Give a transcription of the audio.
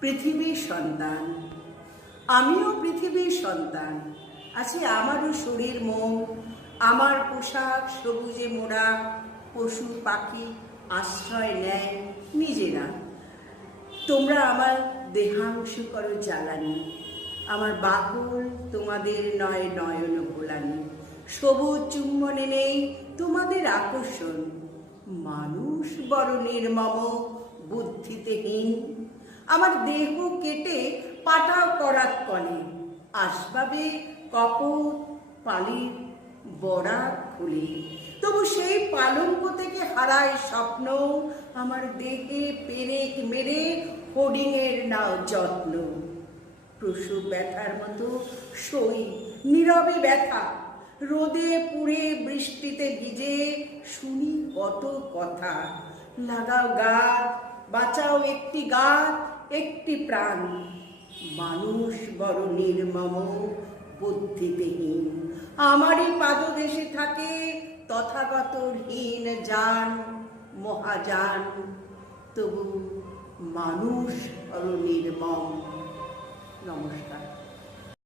পৃথিবীর সন্তান। আমিও পৃথিবীর সন্তান। আছে আমারও শরীর মন, আমার পোশাক সবুজে মোড়া, পশু পাখি আশ্রয় নেয় নিজেরা। তোমরা আমার দেহাংশ করো জ্বালানি, আমার বাহুল তোমাদের নয় নয়ন ভোলানি সবুজ চুম্বনে নেই তোমাদের আকর্ষণ, মানুষ বড় নির্মম বুদ্ধিতেহীন আমার দেহ কেটে পাটাও করাত কনে আসবাবে কপট পালির বড়া খুলে তবু সেই পালঙ্ক থেকে হারায় স্বপ্ন। আমার দেহে পেরেক মেরে হোডিংয়ের নাও যত্ন। প্রসব ব্যথার মতো সই নীরবে ব্যথা। রোদে পুড়ে বৃষ্টিতে ভিজে শুনি কত কথা। লাগাও গাছ বাঁচাও একটি গাছ একটি প্রাণ। মানুষ বড় নির্মম বুদ্ধিতেহীন আমারই পাদদেশে থাকে তথাগত হীন যান, মহাযান। তবু মানুষ বড় নির্মম। নমস্কার।